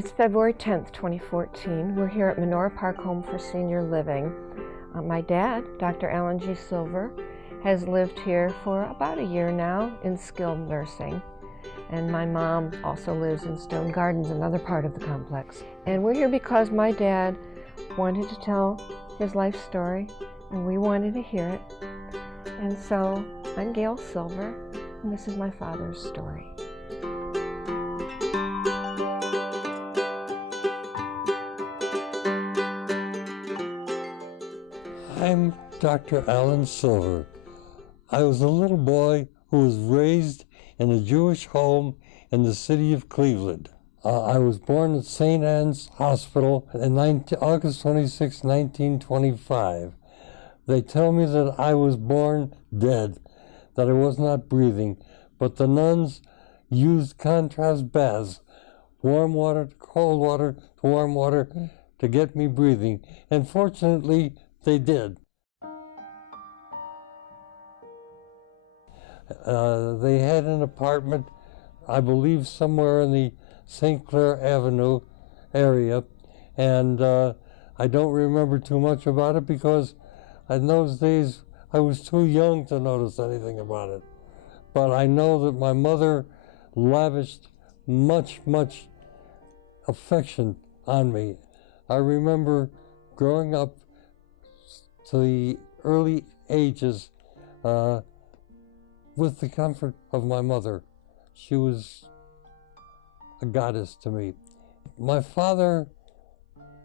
It's February 10th, 2014. We're here at Menorah Park Home for Senior Living. My dad, Dr. Alan G. Silver, has lived here for about a year now in skilled nursing. And my mom also lives in Stone Gardens, another part of the complex. And we're here because my dad wanted to tell his life story, and we wanted to hear it. And so I'm Gail Silver, and this is my father's story. I'm Dr. Alan Silver. I was a little boy who was raised in a Jewish home in the city of Cleveland. I was born at St. Anne's Hospital on August 26, 1925. They tell me that I was born dead, that I was not breathing, but the nuns used contrast baths, warm water to cold water to warm water, to get me breathing, and fortunately, they did. They had an apartment, I believe, somewhere in the St. Clair Avenue area, and I don't remember too much about it because in those days I was too young to notice anything about it. But I know that my mother lavished much affection on me. I remember growing up to the early ages with the comfort of my mother. She was a goddess to me. My father,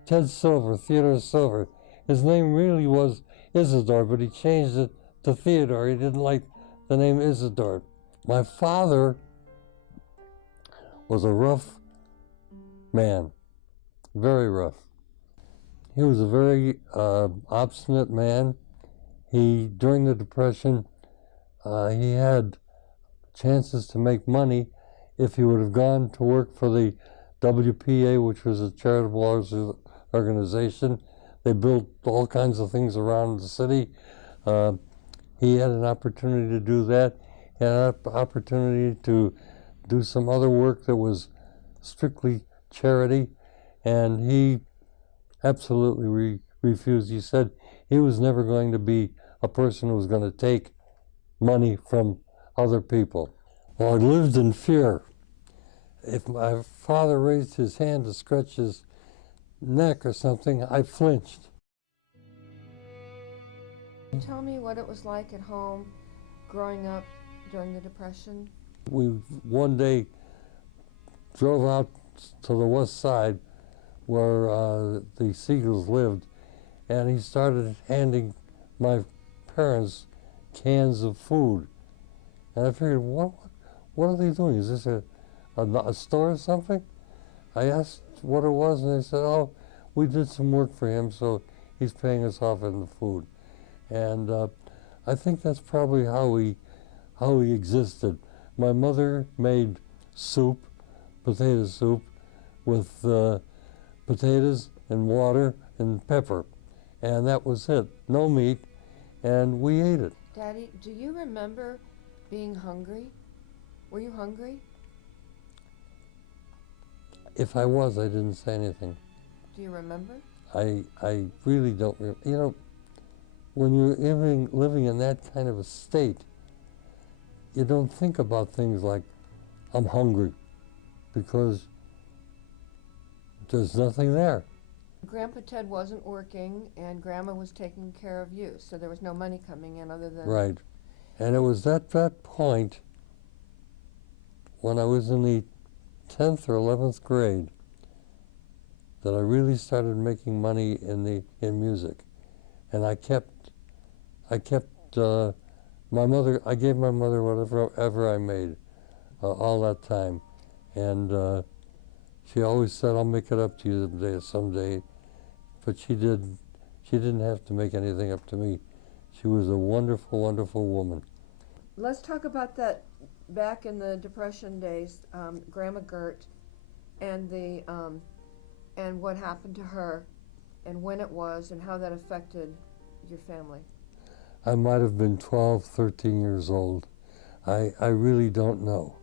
Ted Silver, Theodore Silver, his name really was Isidore, but he changed it to Theodore. He didn't like the name Isidore. My father was a rough man, very rough. He was a very obstinate man. During the Depression, he had chances to make money if he would have gone to work for the WPA, which was a charitable organization. They built all kinds of things around the city. He had an opportunity to do that. He had an opportunity to do some other work that was strictly charity, and he absolutely refused. He said he was never going to be a person who was going to take money from other people. Well, I lived in fear. If my father raised his hand to scratch his neck or something, I flinched. Tell me what it was like at home growing up during the Depression. We one day drove out to the west side where the Siegels lived, and he started handing my parents cans of food. And I figured, what are they doing? Is this a store or something? I asked what it was, and they said, oh, we did some work for him, so he's paying us off in the food. And I think that's probably how he existed. My mother made soup, potato soup, with potatoes and water and pepper, and that was it. No meat, and we ate it. Daddy, do you remember being hungry? Were you hungry? If I was, I didn't say anything. Do you remember? I really don't. You know, when you're living in that kind of a state, you don't think about things like, I'm hungry, because there's nothing there. Grandpa Ted wasn't working, and Grandma was taking care of you, so there was no money coming in other than... Right. And it was at that point, when I was in the 10th or 11th grade, that I really started making money in music. And I kept my mother, I gave my mother whatever I made all that time. And she always said, I'll make it up to you someday. But she didn't have to make anything up to me. She was a wonderful, wonderful woman. Let's talk about that back in the Depression days, Grandma Gert, and and what happened to her, and when it was, and how that affected your family. I might have been 12, 13 years old. I really don't know.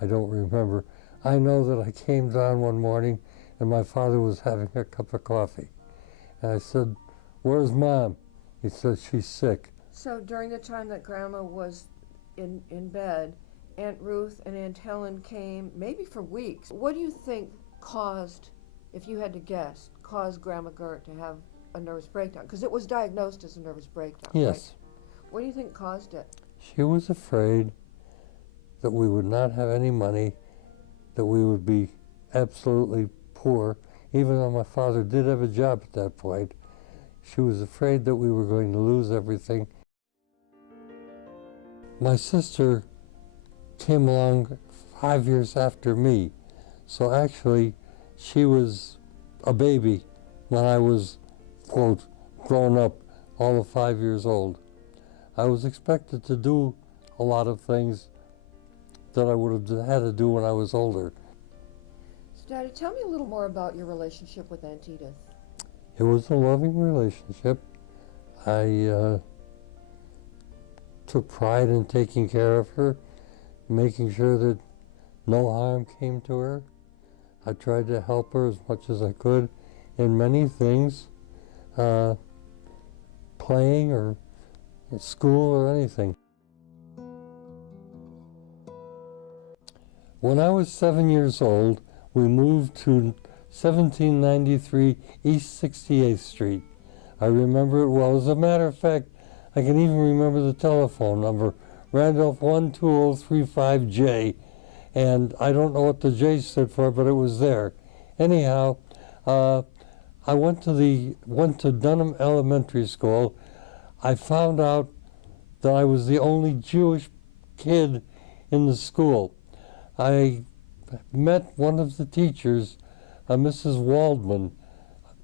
I don't remember. I know that I came down one morning and my father was having a cup of coffee. And I said, "Where's Mom?" He said, "She's sick." So during the time that Grandma was in bed, Aunt Ruth and Aunt Helen came, maybe for weeks. What do you think caused, if you had to guess, caused Grandma Gert to have a nervous breakdown? Because it was diagnosed as a nervous breakdown, Yes. right? What do you think caused it? She was afraid that we would not have any money, that we would be absolutely poor, even though my father did have a job at that point. She was afraid that we were going to lose everything. My sister came along 5 years after me, so actually she was a baby when I was, quote, grown up, all of 5 years old. I was expected to do a lot of things that I would have had to do when I was older. So Daddy, tell me a little more about your relationship with Aunt Edith. It was a loving relationship. I took pride in taking care of her, making sure that no harm came to her. I tried to help her as much as I could in many things, playing or at school or anything. When I was 7 years old, we moved to 1793 East 68th Street. I remember it well. As a matter of fact, I can even remember the telephone number, Randolph 12035J, and I don't know what the J stood for, but it was there. Anyhow, I went to Dunham Elementary School. I found out that I was the only Jewish kid in the school. I met one of the teachers, Mrs. Waldman,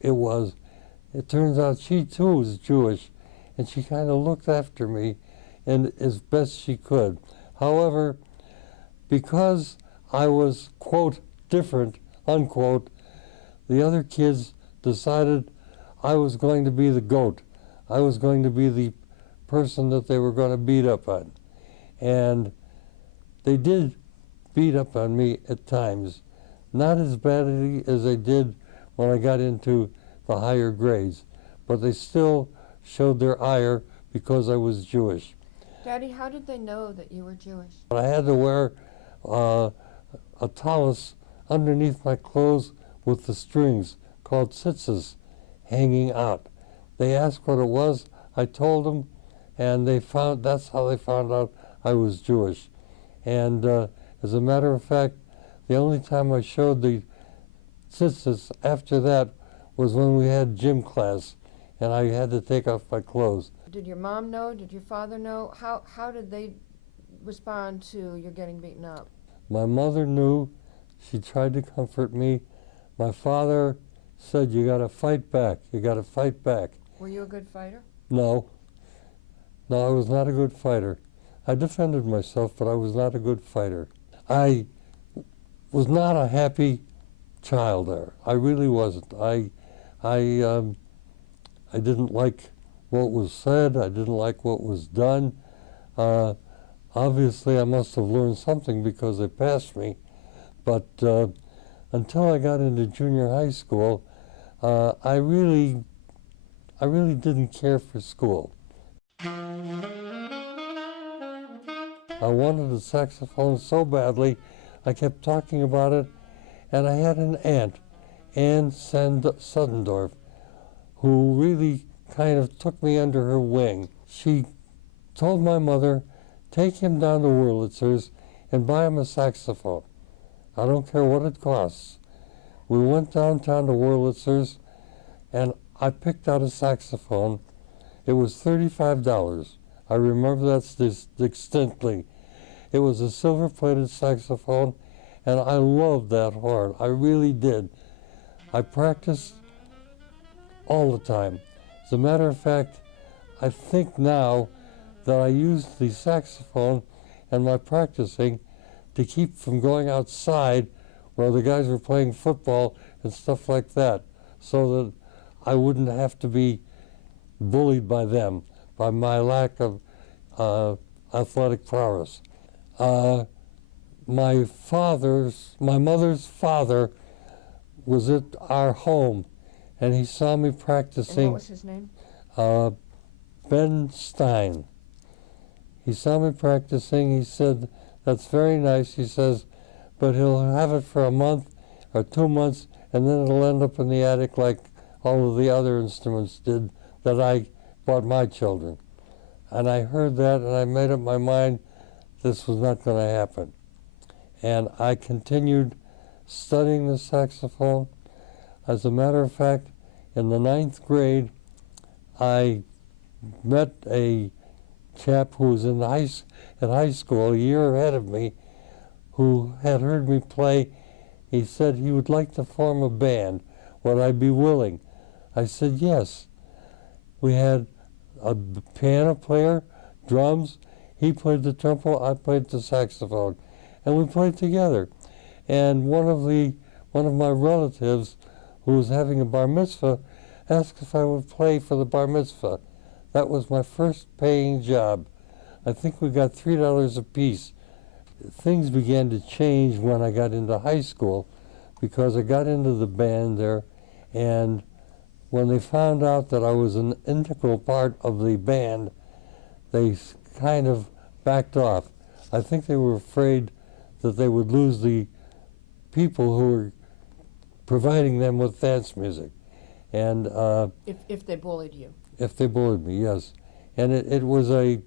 It turns out she too was Jewish, and she kind of looked after me and as best she could. However, because I was, quote, different, unquote, the other kids decided I was going to be the goat. I was going to be the person that they were going to beat up on. And they did beat up on me at times. Not as badly as they did when I got into the higher grades, but they still showed their ire because I was Jewish. Daddy, how did they know that you were Jewish? I had to wear a tallis underneath my clothes with the strings called tzitzis hanging out. They asked what it was. I told them, and that's how they found out I was Jewish. And as a matter of fact, the only time I showed the tzitzis after that was when we had gym class, and I had to take off my clothes. Did your mom know? Did your father know? How did they respond to your getting beaten up? My mother knew. She tried to comfort me. My father said, "You got to fight back. You got to fight back." Were you a good fighter? No. No, I was not a good fighter. I defended myself, but I was not a good fighter. I was not a happy child there. I really wasn't. I didn't like what was said. I didn't like what was done. Obviously, I must have learned something because they passed me. But until I got into junior high school, I really didn't care for school. I wanted a saxophone so badly, I kept talking about it, and I had an aunt, Ann Suddendorf, who really kind of took me under her wing. She told my mother, "Take him down to Wurlitzer's and buy him a saxophone. I don't care what it costs." We went downtown to Wurlitzer's, and I picked out a saxophone. It was $35. I remember that distinctly. It was a silver-plated saxophone, and I loved that horn. I really did. I practiced all the time. As a matter of fact, I think now that I used the saxophone and my practicing to keep from going outside where the guys were playing football and stuff like that, so that I wouldn't have to be bullied by them, by my lack of athletic prowess. My mother's father was at our home, and he saw me And practicing. what was his name? Ben Stein. He saw me practicing. He said, "That's very nice." He says, "But he'll have it for a month or 2 months, and then it'll end up in the attic like all of the other instruments did that I bought my children." And I heard that, and I made up my mind this was not going to happen. And I continued studying the saxophone. As a matter of fact, in the 9th grade, I met a chap who was in at high school, a year ahead of me, who had heard me play. He said he would like to form a band. Would I be willing? I said yes. We had a piano player, drums. He played the trumpet, I played the saxophone, and we played together. And one of my relatives, who was having a bar mitzvah, asked if I would play for the bar mitzvah. That was my first paying job. I think we got $3 a piece. Things began to change when I got into high school, because I got into the band there, and when they found out that I was an integral part of the band, they kind of backed off. I think they were afraid that they would lose the people who were providing them with dance music. And If they bullied you. if they bullied me, yes. And it was an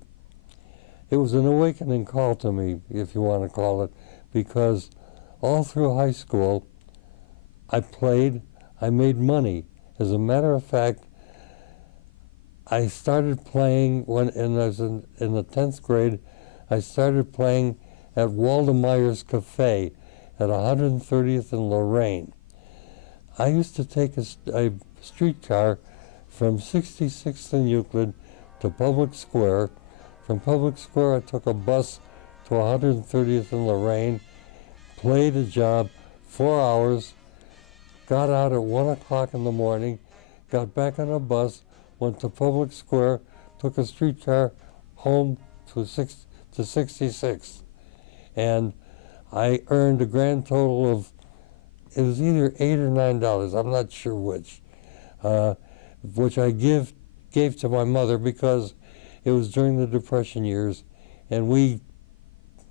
awakening call to me, if you want to call it, because all through high school, I played, I made money. As a matter of fact, I started playing when I was in the 10th grade. I started playing at Waldemeyer's Cafe at 130th and Lorraine. I used to take a streetcar from 66th and Euclid to Public Square. From Public Square, I took a bus to 130th and Lorraine, played a job, 4 hours, got out at 1 o'clock in the morning, got back on a bus, went to Public Square, took a streetcar home to 66th. And I earned a grand total of, it was either $8 or $9, I'm not sure which I gave to my mother because it was during the Depression years, and we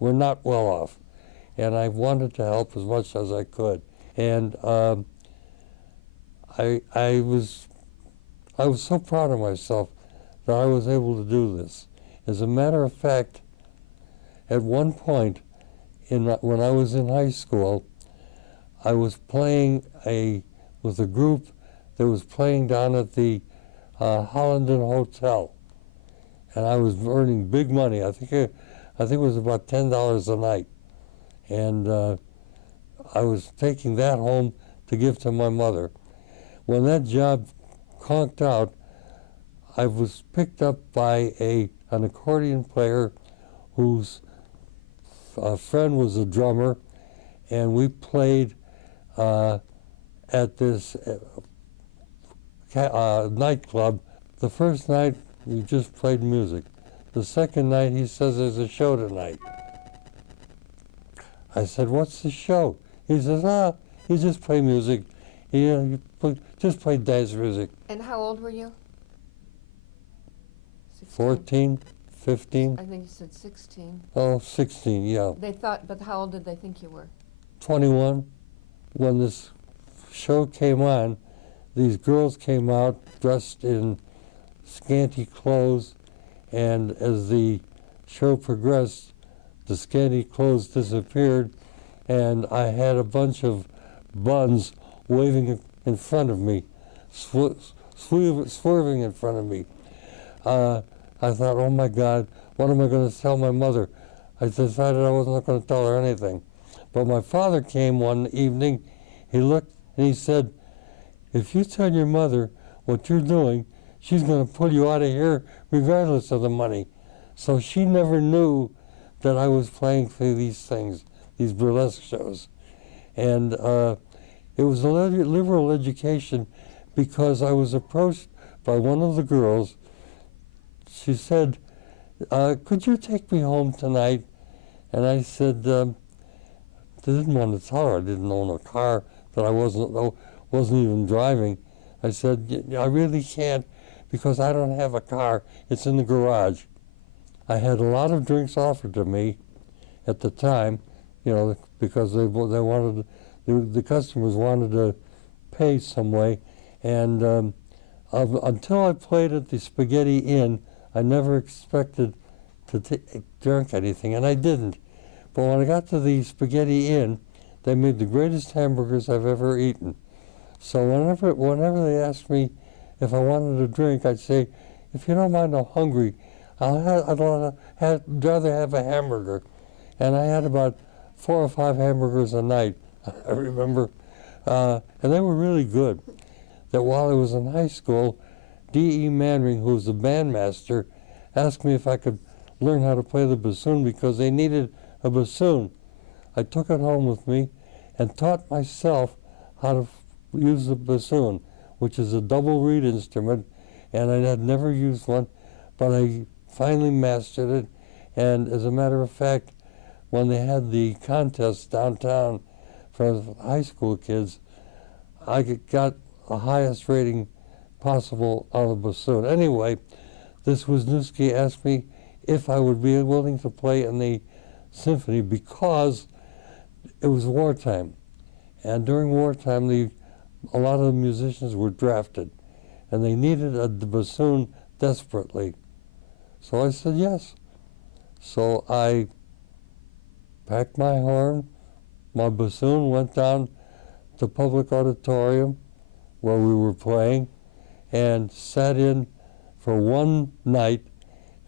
were not well off. And I wanted to help as much as I could. And I was so proud of myself that I was able to do this. As a matter of fact, at one point, when I was in high school, I was playing with a group that was playing down at the Hollenden Hotel, and I was earning big money. I think it was about $10 a night, and I was taking that home to give to my mother. When that job conked out, I was picked up by an accordion player whose friend was a drummer, and we played at this nightclub. The first night, we just played music. The second night, he says, "There's a show tonight." I said, "What's the show?" He says, you just play music. Just play dance music. And how old were you? 16? 14, 15. I think you said 16. Oh, 16, yeah. They thought, but how old did they think you were? 21. When this show came on, these girls came out dressed in scanty clothes, and as the show progressed, the scanty clothes disappeared, and I had a bunch of buns waving in front of me, swerving in front of me. I thought, oh my God, what am I going to tell my mother? I decided I wasn't going to tell her anything. But my father came one evening, he looked and he said, "If you tell your mother what you're doing, she's going to pull you out of here regardless of the money." So she never knew that I was playing for these things, these burlesque shows. And it was a liberal education because I was approached by one of the girls. She said, "Could you take me home tonight?" And I said, I didn't want to tell her I didn't own a car, that I wasn't even driving. I said, I really can't because I don't have a car. It's in the garage. I had a lot of drinks offered to me at the time, because they wanted, the customers wanted to pay some way. And until I played at the Spaghetti Inn, I never expected to drink anything, and I didn't. But when I got to the Spaghetti Inn, they made the greatest hamburgers I've ever eaten. So whenever they asked me if I wanted a drink, I'd say, if you don't mind, I'm hungry. I'd rather have a hamburger. And I had about 4 or 5 hamburgers a night, I remember. And they were really good. That while I was in high school, D.E. Mannering, who was the bandmaster, asked me if I could learn how to play the bassoon because they needed a bassoon. I took it home with me and taught myself how to use the bassoon, which is a double reed instrument, and I had never used one, but I finally mastered it. And as a matter of fact, when they had the contest downtown for high school kids, I got the highest rating possible on the bassoon. Anyway, this Wisniewski asked me if I would be willing to play in the symphony because it was wartime. And during wartime, a lot of the musicians were drafted, and they needed a bassoon desperately. So I said yes. So I packed my horn, my bassoon, went down to Public Auditorium where we were playing, and sat in for one night,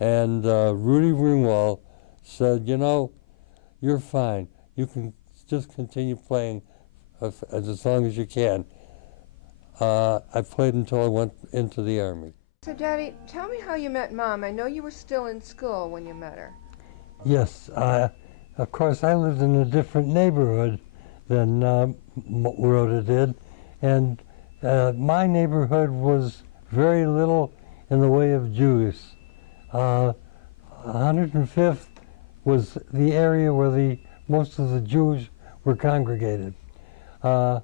and Rudy Ringwald said, you're fine. You can just continue playing as long as you can. I played until I went into the Army. So, Daddy, tell me how you met Mom. I know you were still in school when you met her. Yes. Of course, I lived in a different neighborhood than Rhoda did, and my neighborhood was very little in the way of Jews. 105th was the area where most of the Jews were congregated. I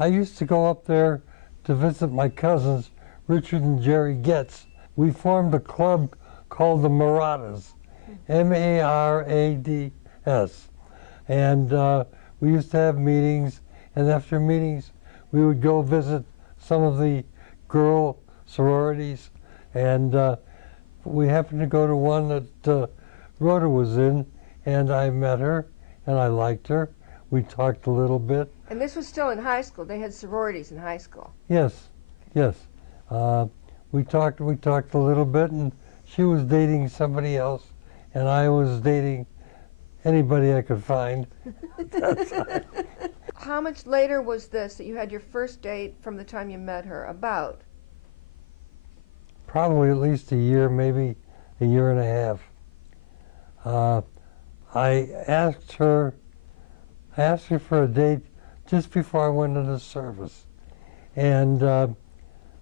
used to go up there to visit my cousins, Richard and Jerry Getz. We formed a club called the Maradas, M-A-R-A-D-S. And we used to have meetings, and after meetings, we would go visit some of the girl sororities, and we happened to go to one that Rhoda was in, and I met her, and I liked her. We talked a little bit. And this was still in high school. They had sororities in high school. Yes, yes. We talked a little bit, and she was dating somebody else, and I was dating anybody I could find. How much later was this that you had your first date from the time you met her? About? Probably at least a year, maybe a year and a half. I asked her for a date just before I went into service, and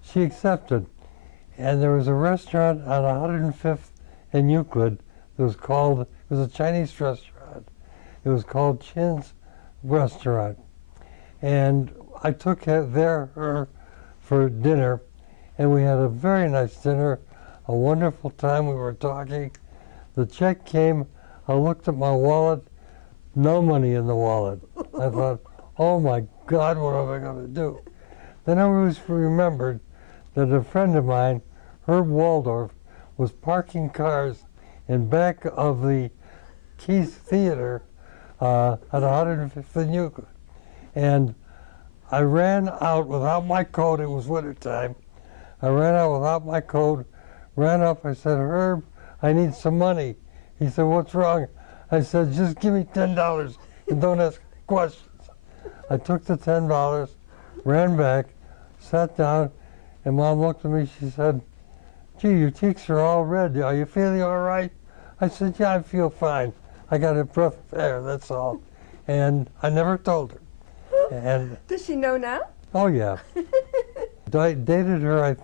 she accepted. And there was a restaurant on 105th and Euclid. It was a Chinese restaurant. It was called Chin's Restaurant. And I took her for dinner, and we had a very nice dinner, a wonderful time. We were talking. The check came. I looked at my wallet, no money in the wallet. I thought, oh my God, what am I going to do? Then I remembered that a friend of mine, Herb Waldorf, was parking cars in back of the Keith Theater at 105th and Euclid. And I ran out without my coat. It was wintertime. I ran out without my coat, ran up. I said, Herb, I need some money. He said, what's wrong? I said, just give me $10 and don't ask questions. I took the $10, ran back, sat down, and Mom looked at me. She said, gee, your cheeks are all red. Are you feeling all right? I said, yeah, I feel fine. I got a breath of air, that's all. And I never told her. And does she know now? oh, yeah. I dated her,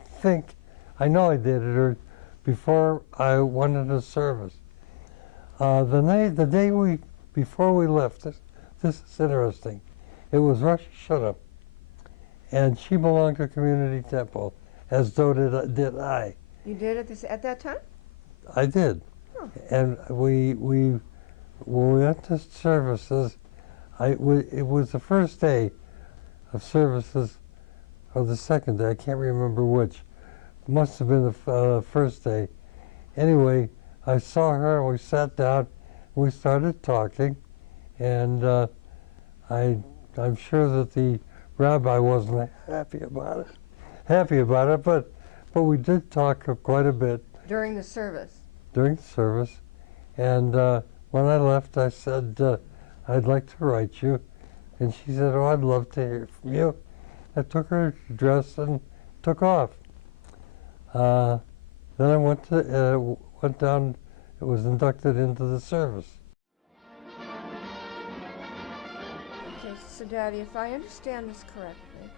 I know I dated her before I went into service. The day before we left, this is interesting. It was Rosh Hashanah, and she belonged to Community Temple, as though did I. You did at that time? I did. Oh. And when we went to services, it was the first day of services, or the second day, I can't remember which. It must have been the first day. Anyway, I saw her, and we sat down, and we started talking, and I'm sure that the rabbi wasn't happy about it, but we did talk quite a bit. During the service? During the service. And when I left, I said, I'd like to write you. And she said, oh, I'd love to hear from you. I took her address and took off. Then I went down, it was inducted into the service. Okay, so Daddy, if I understand this correctly,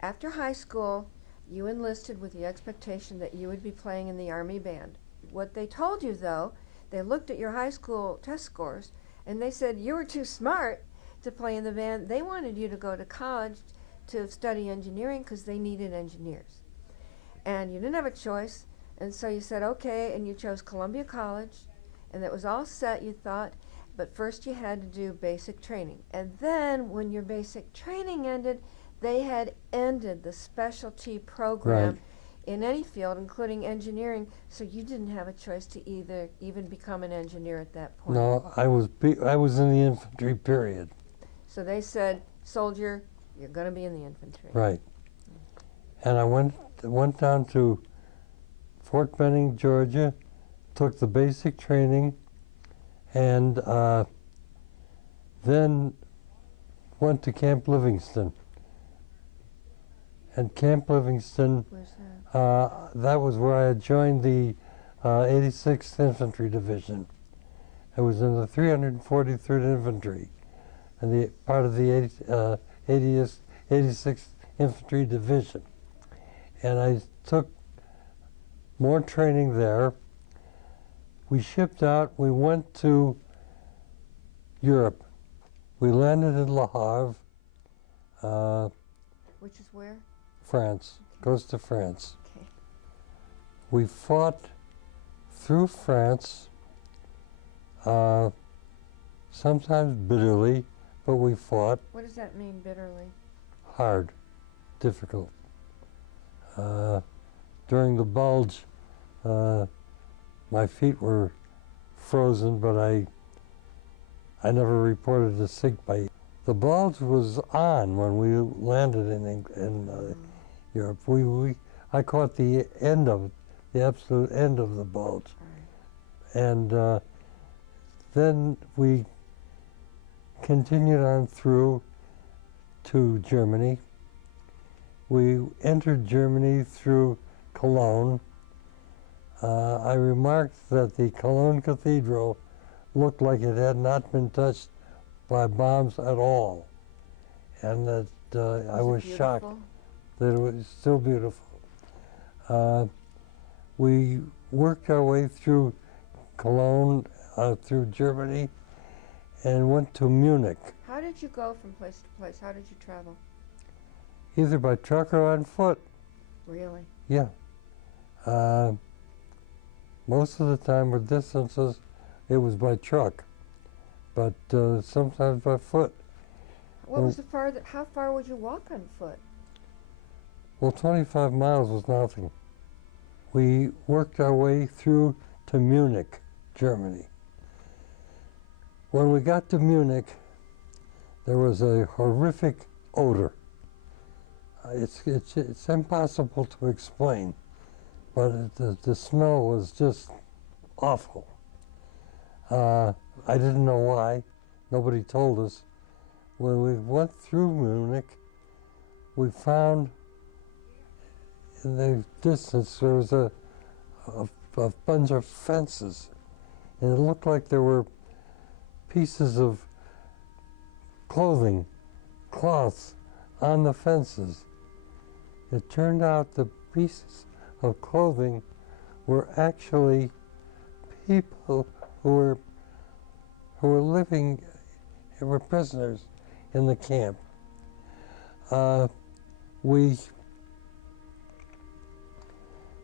after high school, you enlisted with the expectation that you would be playing in the Army band. What they told you, though, they looked at your high school test scores, and they said you were too smart to play in the band. They wanted you to go to college to study engineering because they needed engineers. And you didn't have a choice, and so you said, okay, and you chose Columbia College, and it was all set, you thought, but first you had to do basic training. And then when your basic training ended, they had ended the specialty program Right. in any field, including engineering, so you didn't have a choice to even become an engineer at that point. No, I was in the infantry, period. So they said, soldier, you're going to be in the infantry. Right. And I went down to Fort Benning, Georgia, took the basic training, and then went to Camp Livingston. And Camp Livingston, Where's that? that was where I had joined the 86th Infantry Division. I was in the 343rd Infantry, and the part of the 86th Infantry Division. And I took more training there. We shipped out, we went to Europe. We landed in Le Havre, Which is where? France, coast of France. Okay. We fought through France, sometimes bitterly, but we fought What does that mean, bitterly? hard, difficult. During the Bulge, my feet were frozen, but I never reported a sick bite. The Bulge was on when we landed in Europe. I caught the absolute end of the Bulge. And then we continued on through to Germany. We entered Germany through Cologne. I remarked that the Cologne Cathedral looked like it had not been touched by bombs at all, and that I was shocked that it was still beautiful. We worked our way through Cologne, through Germany, and went to Munich. How did you go from place to place? How did you travel? Either by truck or on foot. Really? Yeah. Most of the time with distances, it was by truck, but sometimes by foot. What was how far would you walk on foot? Well, 25 miles was nothing. We worked our way through to Munich, Germany. When we got to Munich, there was a horrific odor. It's impossible to explain, but the smell was just awful. I didn't know why. Nobody told us. When we went through Munich, we found in the distance there was a bunch of fences, and it looked like there were pieces of cloths on the fences. It turned out the pieces of clothing were actually people who were prisoners in the camp. We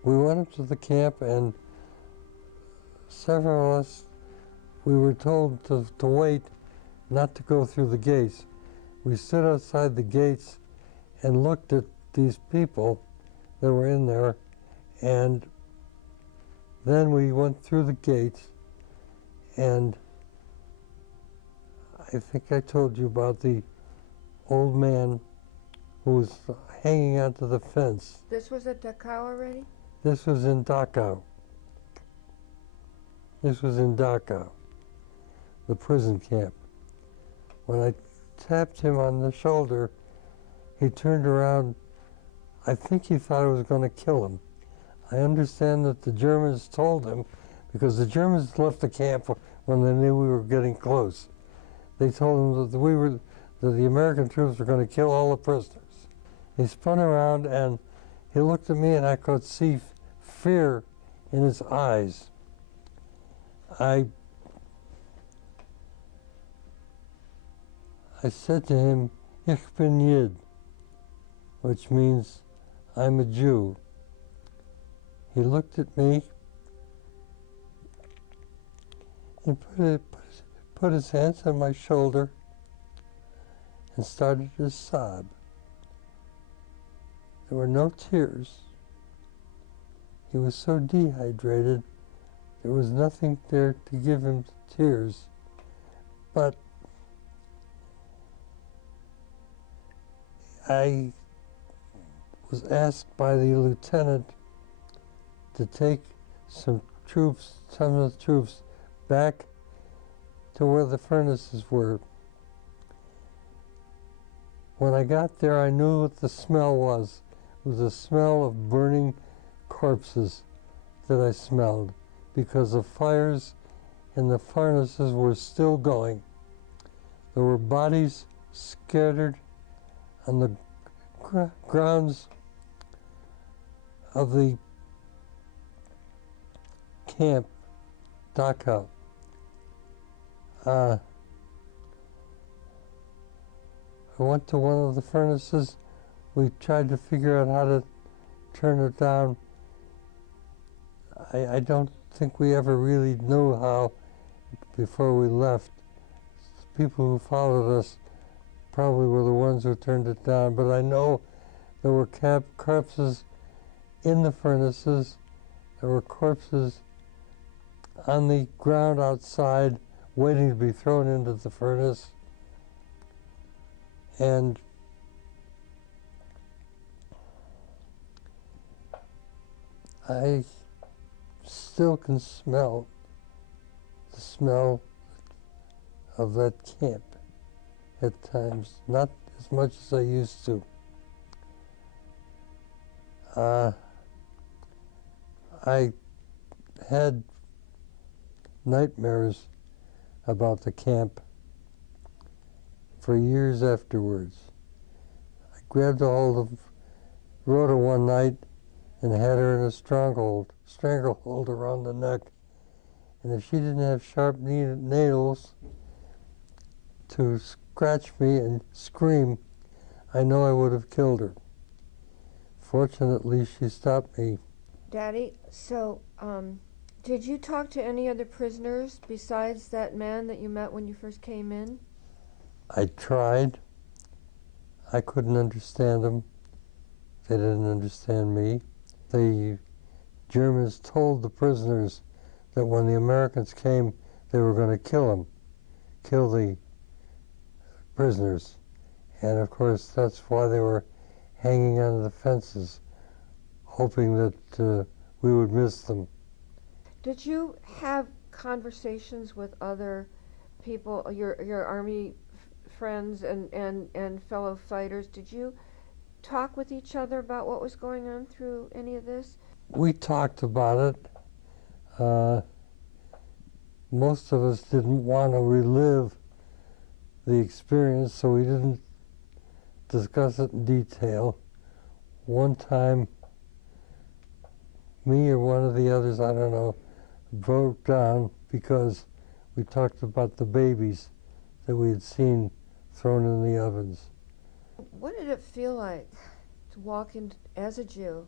went up to the camp, and several of us, we were told to wait, not to go through the gates. We stood outside the gates and looked at these people that were in there, and then we went through the gates, and I think I told you about the old man who was hanging onto the fence. This was at Dachau already? This was in Dachau. This was in Dachau, the prison camp. When I tapped him on the shoulder, he turned around. I think he thought I was going to kill him. I understand that the Germans told him, because the Germans left the camp when they knew we were getting close. They told him that the American troops were going to kill all the prisoners. He spun around and he looked at me, and I could see fear in his eyes. I said to him, "Ich bin Yid," which means, "I'm a Jew." He looked at me and put his hands on my shoulder and started to sob. There were no tears. He was so dehydrated, there was nothing there to give him tears. But I was asked by the lieutenant to take some of the troops back to where the furnaces were. When I got there, I knew what the smell was. It was the smell of burning corpses that I smelled, because the fires in the furnaces were still going. There were bodies scattered on the grounds of the camp, Dachau. I went to one of the furnaces. We tried to figure out how to turn it down. I don't think we ever really knew how before we left. People who followed us probably were the ones who turned it down, but I know there were corpses in the furnaces. There were corpses on the ground outside waiting to be thrown into the furnace. And I still can smell the smell of that camp at times, not as much as I used to. I had nightmares about the camp for years afterwards. I grabbed a hold of Rhoda one night and had her in a stranglehold around the neck. And if she didn't have sharp nails to scratch me and scream, I know I would have killed her. Fortunately, she stopped me. Daddy, so did you talk to any other prisoners besides that man that you met when you first came in? I tried. I couldn't understand them. They didn't understand me. The Germans told the prisoners that when the Americans came, they were going to kill the prisoners. And of course, that's why they were hanging onto the fences, hoping that we would miss them. Did you have conversations with other people, your Army friends and fellow fighters? Did you talk with each other about what was going on through any of this? We talked about it. Most of us didn't want to relive the experience, so we didn't discuss it in detail. One time, me or one of the others, I don't know, broke down because we talked about the babies that we had seen thrown in the ovens. What did it feel like to walk in as a Jew,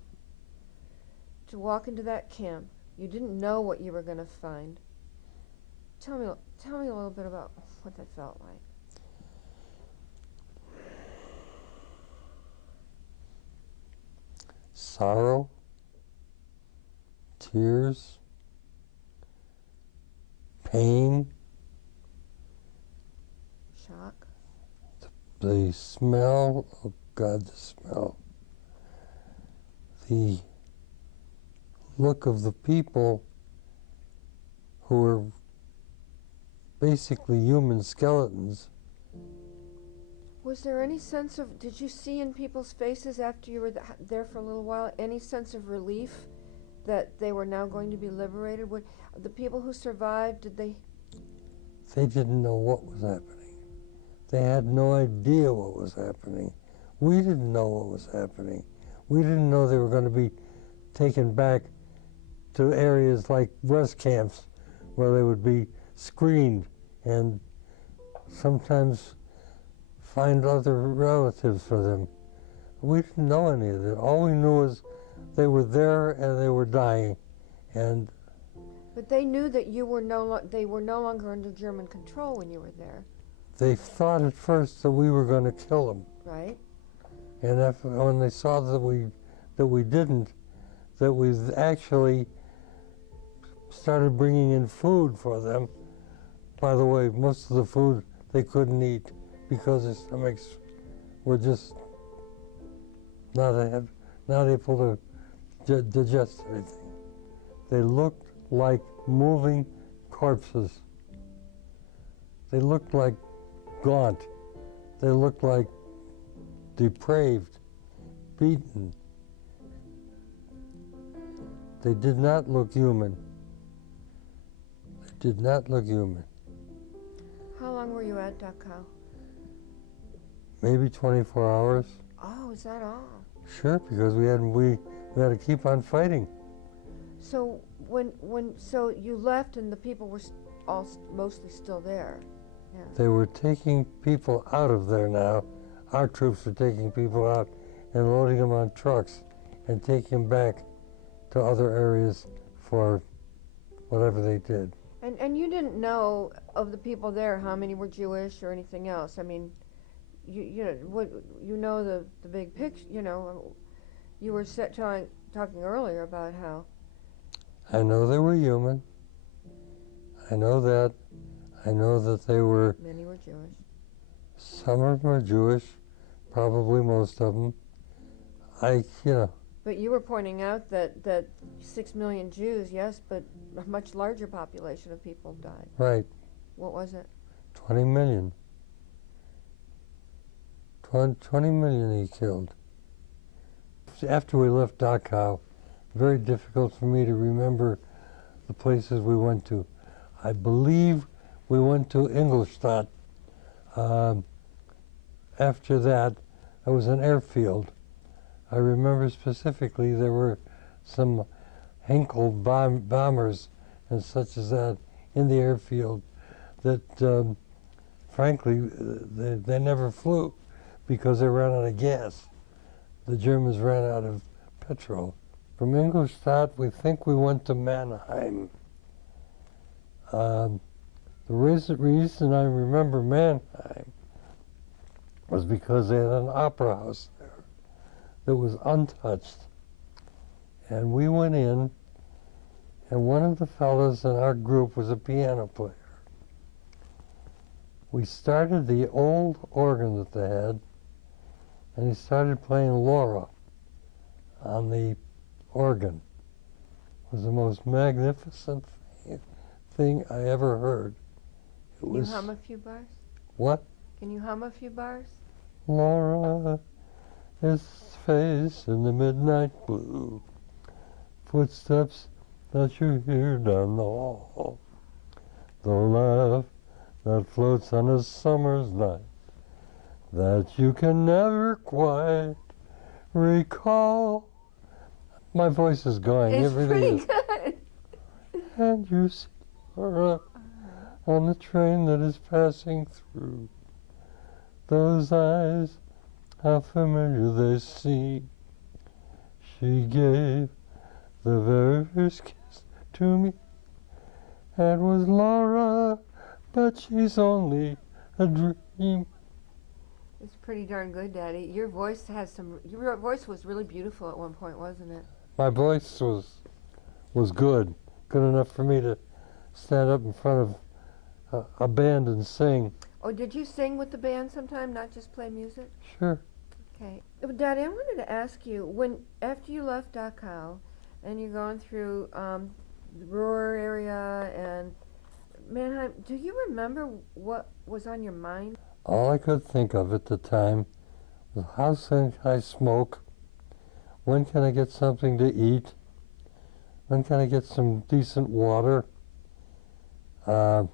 to walk into that camp? You didn't know what you were going to find. Tell me a little bit about what that felt like. Sorrow, tears, pain, Shock. the smell, oh God, the smell, the look of the people who were basically human skeletons. Was there any sense of, did you see in people's faces after you were there for a little while, any sense of relief that they were now going to be liberated? What, the people who survived, did they? They didn't know what was happening. They had no idea what was happening. We didn't know what was happening. We didn't know they were going to be taken back to areas like rest camps where they would be screened and sometimes find other relatives for them. We didn't know any of that. All we knew was they were there and they were dying. And But they knew that you were they were no longer under German control when you were there, they thought at first that we were going to kill them. right? And when they saw that we didn't, that we actually started bringing in food for them. By the way, most of the food they couldn't eat because their stomachs were just not able to digest anything. They looked like moving corpses. They looked like gaunt. They looked like depraved, beaten. They did not look human. They did not look human. How long were you at Dachau? Maybe 24 hours. Oh, is that all? Sure, because we had to keep on fighting. So so you left and the people were mostly still there. Yeah. They were taking people out of there now. Our troops were taking people out and loading them on trucks and taking them back to other areas for whatever they did. And you didn't know of the people there how many were Jewish or anything else. I mean, you know the big picture. You know, you were talking earlier about how. I know they were human. I know that. I know that they were. Many were Jewish. Some of them are Jewish, probably most of them. But you were pointing out that 6 million Jews, yes, but a much larger population of people died. Right. What was it? 20 million. 20 million he killed. After we left Dachau, very difficult for me to remember the places we went to. I believe we went to Ingolstadt. After that, there was an airfield. I remember specifically there were some Henkel bombers and such as that in the airfield that, frankly, they never flew because they ran out of gas. The Germans ran out of petrol. From Ingolstadt, we think we went to Mannheim. The reason I remember Mannheim was because they had an opera house there that was untouched. And we went in, and one of the fellows in our group was a piano player. We started the old organ that they had, and he started playing Laura on the organ. It was the most magnificent thing I ever heard. Can you hum a few bars? What? Can you hum a few bars? Laura, his face in the midnight blue, footsteps that you hear down the hall, the laugh that floats on a summer's night that you can never quite recall. My voice is going. It's Everything pretty is. good. And you see Laura on the train that is passing through. Those eyes how familiar they seem. She gave the very first kiss to me. That was Laura, but she's only a dream. It's pretty darn good, Daddy. Your voice was really beautiful at one point, wasn't it? My voice was good enough for me to stand up in front of a band and sing. Oh, did you sing with the band sometime, not just play music? Sure. Okay. Daddy, I wanted to ask you, after you left Dachau and you're going through the Ruhr area and Mannheim, do you remember what was on your mind? All I could think of at the time was, how soon can I smoke? When can I get something to eat? When can I get some decent water? I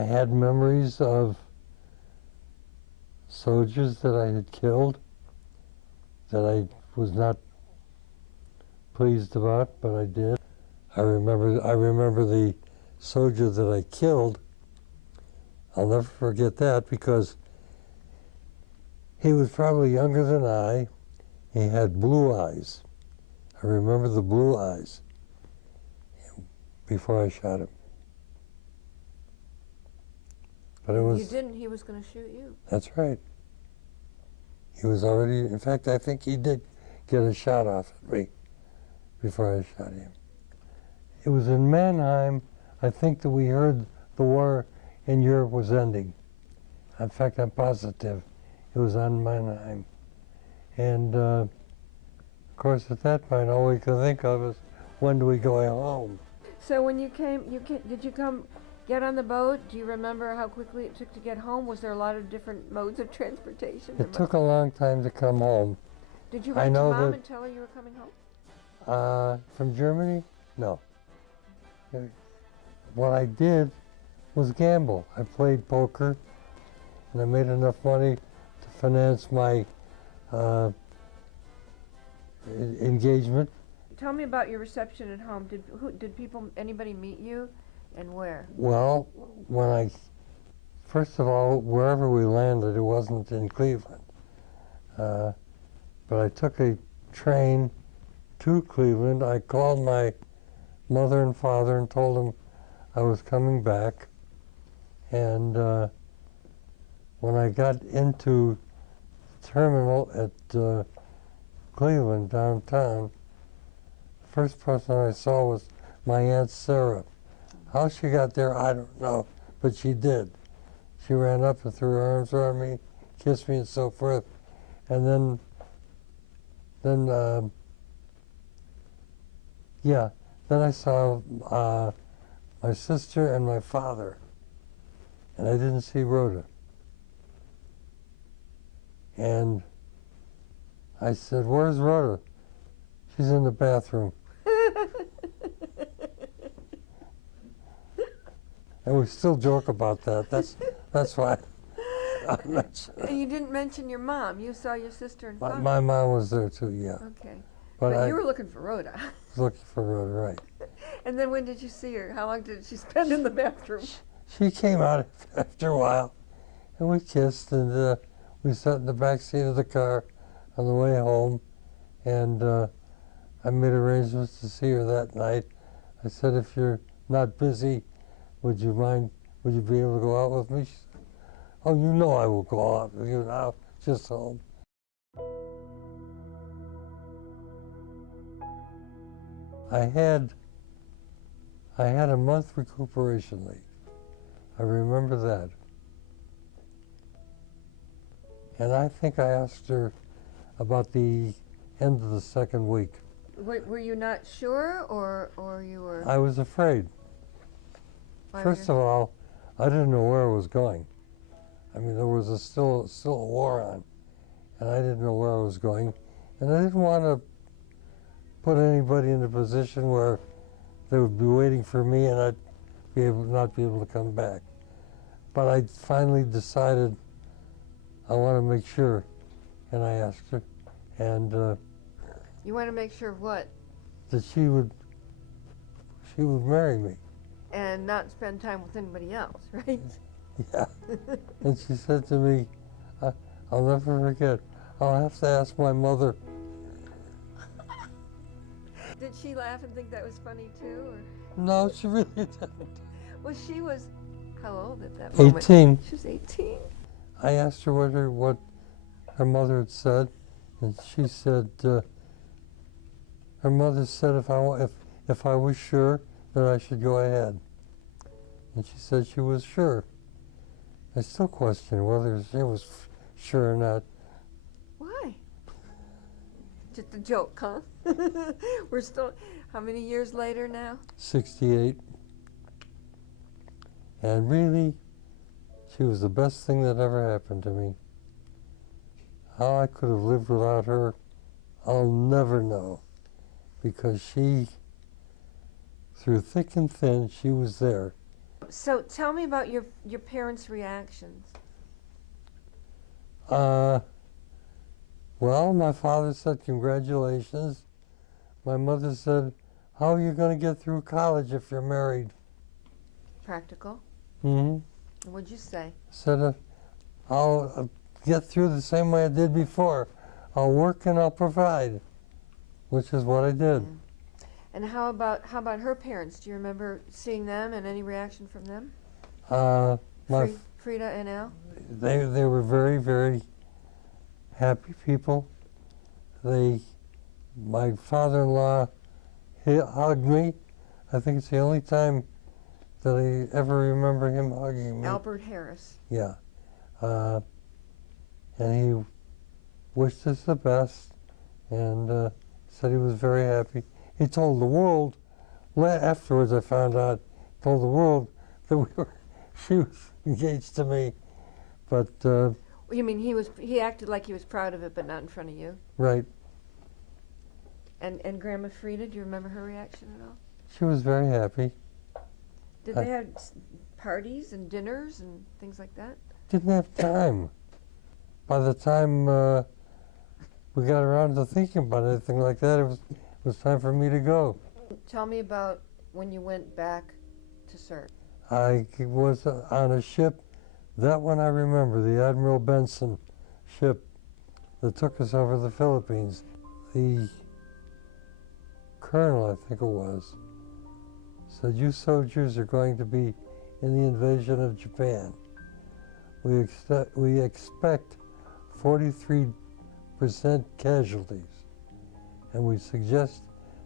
had memories of soldiers that I had killed that I was not pleased about, but I did. I remember the soldier that I killed. I'll never forget that because he was probably younger than I. He had blue eyes. I remember the blue eyes before I shot him. But it was... You didn't, he was going to shoot you. That's right. He was already, in fact, I think he did get a shot off at me before I shot him. It was in Mannheim, I think, that we heard the war in Europe was ending. In fact, I'm positive it was on Mannheim. And of course, at that point, all we could think of is, when do we go home? So when you came, did you come get on the boat? Do you remember how quickly it took to get home? Was there a lot of different modes of transportation? It took a long time to come home. Did you write to Mom and tell her you were coming home? From Germany? No. What I did was gamble. I played poker, and I made enough money to finance my engagement. Tell me about your reception at home. Did anybody meet you, and where? Well, first of all, wherever we landed, it wasn't in Cleveland. But I took a train to Cleveland. I called my mother and father and told them I was coming back. And when I got into the terminal at Cleveland downtown, the first person I saw was my Aunt Sarah. How she got there, I don't know, but she did. She ran up and threw her arms around me, kissed me and so forth. And then I saw my sister and my father, and I didn't see Rhoda. And I said, "Where's Rhoda?" "She's in the bathroom." And we still joke about that. That's why I mentioned it. You didn't mention your mom. You saw your sister and father. My mom was there too, yeah. Okay. But you were looking for Rhoda. I was looking for Rhoda, right. And then when did you see her? How long did she spend in the bathroom? She came out after a while, and we kissed, and we sat in the back seat of the car on the way home, and I made arrangements to see her that night. I said, "If you're not busy, would you be able to go out with me?" She said, "Oh, you know I will go out with you now, just home." I had a month recuperation leave. I remember that. And I think I asked her about the end of the second week. Were you not sure, or you were? I was afraid. First of all, I didn't know where I was going. I mean, there was still a war on, and I didn't know where I was going, and I didn't want to put anybody in a position where they would be waiting for me and I'd not be able to come back. But I finally decided I want to make sure, and I asked her, and you want to make sure what? That she would marry me. And not spend time with anybody else, right? Yeah. And she said to me, I'll never forget. I'll have to ask my mother. Did she laugh and think that was funny too? Or? No, she really didn't. Well, she was how old at that moment? 18. She was 18. I asked her what her mother had said, and she said her mother said if I was sure that I should go ahead, and she said she was sure. I still question whether she was sure or not. Why? Just a joke, huh? We're still, how many years later now? 68. And really, she was the best thing that ever happened to me. How I could have lived without her, I'll never know. Because she, through thick and thin, she was there. So tell me about your parents' reactions. Well, my father said, congratulations. My mother said, how are you going to get through college if you're married? Practical. Mm-hmm. What'd you say? Said, I'll get through the same way I did before. I'll work and I'll provide, which is what I did. Yeah. And how about her parents? Do you remember seeing them and any reaction from them? Frida and Al? They were very, very happy people. My father-in-law hugged me. I think it's the only time that I ever remember him hugging me. Albert Harris. Yeah. And he wished us the best and said he was very happy. He told the world, afterwards I found out, told the world that she was engaged to me. But you mean he acted like he was proud of it, but not in front of you? Right. And Grandma Frida, do you remember her reaction at all? She was very happy. Did they have parties and dinners and things like that? Didn't have time. By the time we got around to thinking about anything like that, it was time for me to go. Tell me about when you went back to CERT. I was on a ship. That one I remember, the Admiral Benson ship that took us over the Philippines. The colonel, I think it was, said, you soldiers are going to be in the invasion of Japan. We expect 43% casualties, and we suggest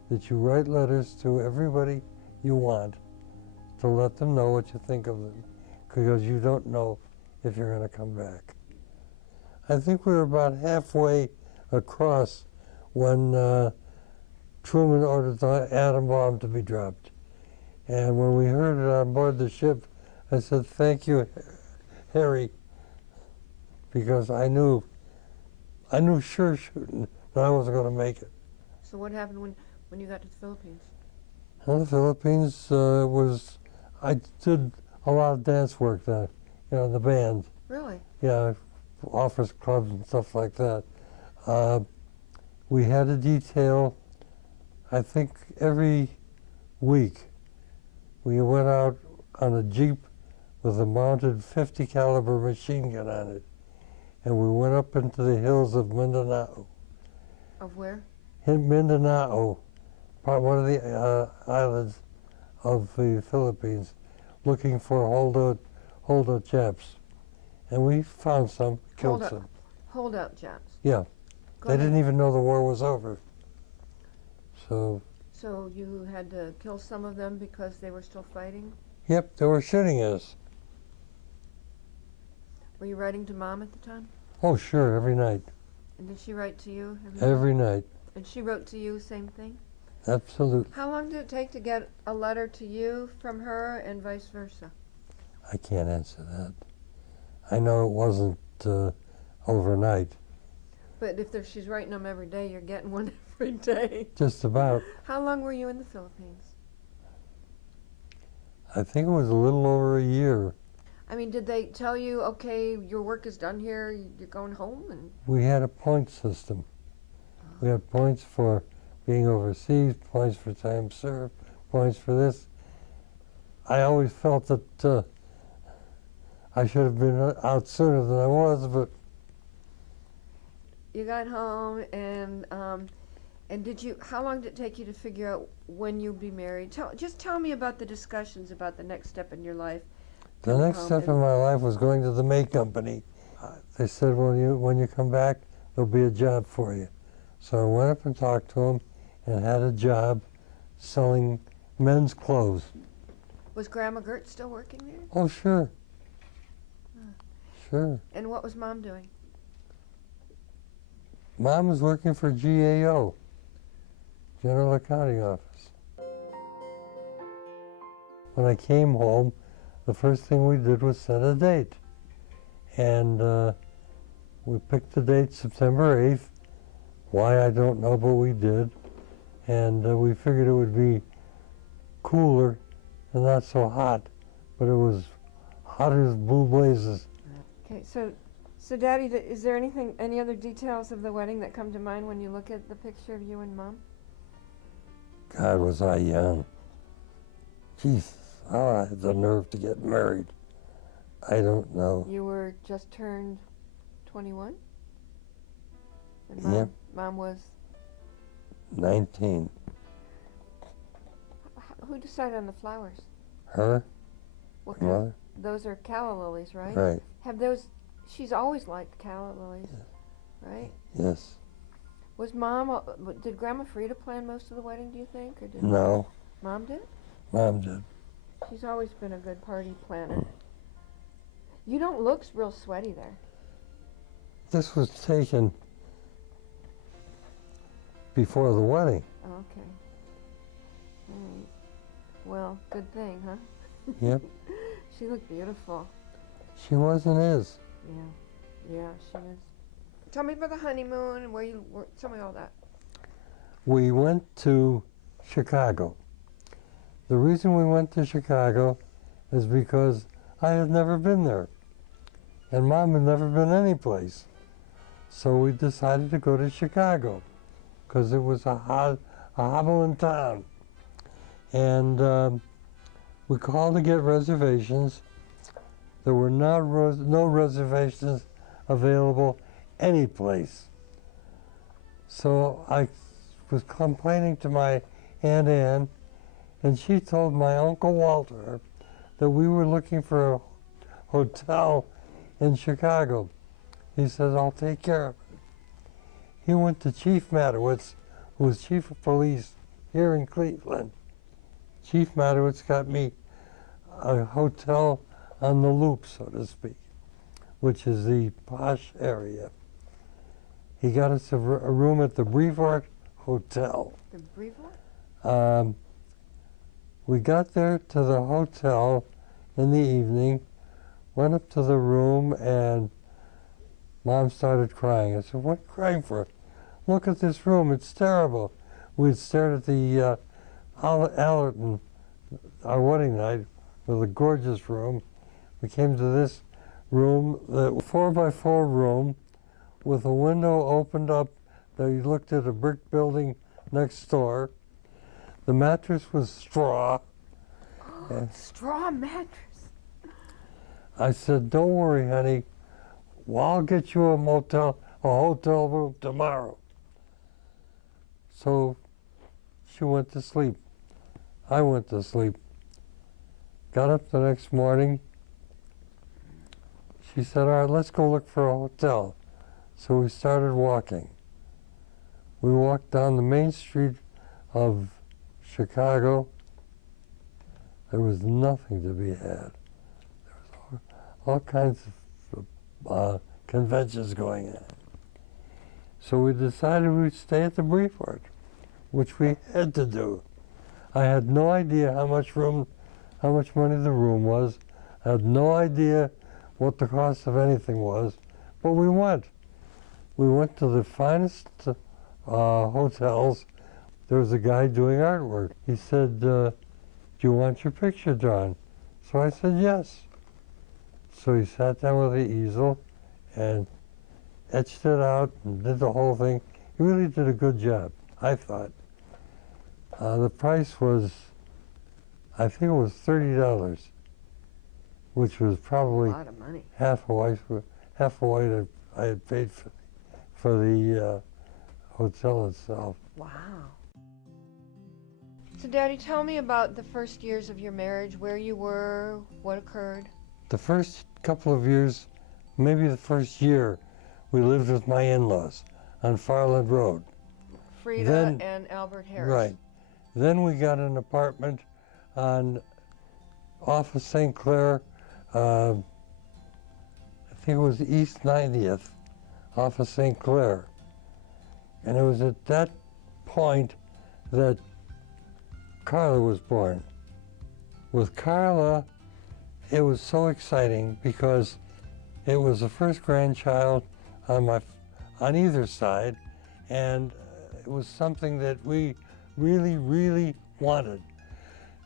that you write letters to everybody you want to let them know what you think of them, because you don't know if you're going to come back. I think we were about halfway across when Truman ordered the atom bomb to be dropped. And when we heard it on board the ship, I said, thank you, Harry, because I knew sure shooting that I wasn't going to make it. So what happened when you got to the Philippines? Well, the Philippines I did a lot of dance work there, in the band. Really? Yeah, office clubs and stuff like that. We had a detail, I think every week. We went out on a Jeep with a mounted .50 caliber machine gun on it, and we went up into the hills of Mindanao. Of where? In Mindanao, one of the islands of the Philippines, looking for holdout Japs. And we found some, killed some. Holdout Japs? Yeah. They didn't even know the war was over. So you had to kill some of them because they were still fighting? Yep, they were shooting at us. Were you writing to Mom at the time? Oh, sure, every night. And did she write to you? Every night. And she wrote to you, same thing? Absolutely. How long did it take to get a letter to you from her and vice versa? I can't answer that. I know it wasn't overnight. But if she's writing them every day, you're getting one every day. Just about. How long were you in the Philippines? I think it was a little over a year. I mean, did they tell you, okay, your work is done here, you're going home? And we had a point system. We had points for being overseas, points for time served, points for this. I always felt that I should have been out sooner than I was, but you got home, and did you? How long did it take you to figure out when you'd be married? Just tell me about the discussions about the next step in your life. The next step in my life was going to the May Company. They said, well, when you come back, there'll be a job for you. So I went up and talked to them and had a job selling men's clothes. Was Grandma Gert still working there? Oh, sure. Sure. And what was Mom doing? Mom was working for GAO, General Accounting Office. When I came home, the first thing we did was set a date. And we picked the date September 8th. Why, I don't know, but we did. And we figured it would be cooler and not so hot, but it was hot as blue blazes. Okay, so Daddy, is there any other details of the wedding that come to mind when you look at the picture of you and Mom? God, was I young. Jesus, how I had the nerve to get married. I don't know. You were just turned 21? And Yep. Mom was? 19. Who decided on the flowers? Her? What My mother? Those are calla lilies, right? Right. Have those? She's always liked calla lilies, right? Yes. Was Mom? Did Grandma Frida plan most of the wedding? Do you think, or did No. Mom did? Mom did. She's always been a good party planner. You don't look real sweaty there. This was taken before the wedding. Oh, okay. All right. Well, good thing, huh? Yep. She looked beautiful. She was and is. Yeah, she is. Tell me about the honeymoon and where you were. Tell me all that. We went to Chicago. The reason we went to Chicago is because I had never been there. And Mom had never been anyplace. So we decided to go to Chicago because it was a hobbling town. And we called to get reservations. There were no reservations available any place. So I was complaining to my Aunt Ann, and she told my Uncle Walter that we were looking for a hotel in Chicago. He said, I'll take care of it. He went to Chief Matowitz, who was chief of police here in Cleveland. Chief Matowitz got me a hotel on the Loop, so to speak, which is the posh area. He got us a room at the Brevoort Hotel. The Brevoort? We got there to the hotel in the evening, went up to the room, and Mom started crying. I said, what are you crying for? Look at this room, it's terrible. We'd stared at the Allerton, our wedding night, with a gorgeous room. We came to this room, the 4x4 room, with a window opened up that you looked at a brick building next door. The mattress was straw. Straw mattress. I said, don't worry, honey. Well, I'll get you a hotel room tomorrow. So she went to sleep. I went to sleep. Got up the next morning. She said, all right, let's go look for a hotel. So we started walking. We walked down the main street of Chicago. There was nothing to be had. There was all kinds of conventions going on. So we decided we'd stay at the Brevoort, which we had to do. I had no idea how much money the room was. I had no idea what the cost of anything was, but we went. We went to the finest hotels. There was a guy doing artwork. He said, do you want your picture drawn? So I said, yes. So he sat down with the easel and etched it out and did the whole thing. He really did a good job, I thought. The price was, I think it was $30, which was probably A lot of money. half of what I had paid for the hotel itself. Wow. So, Daddy, tell me about the first years of your marriage, where you were, what occurred. The first couple of years, maybe the first year, we lived with my in-laws on Farland Road. Frida and Albert Harris. Right. Then we got an apartment off of St. Clair, I think it was East 90th, off of St. Clair. And it was at that point that Carla was born. With Carla, it was so exciting because it was the first grandchild on either side, and it was something that we really, really wanted.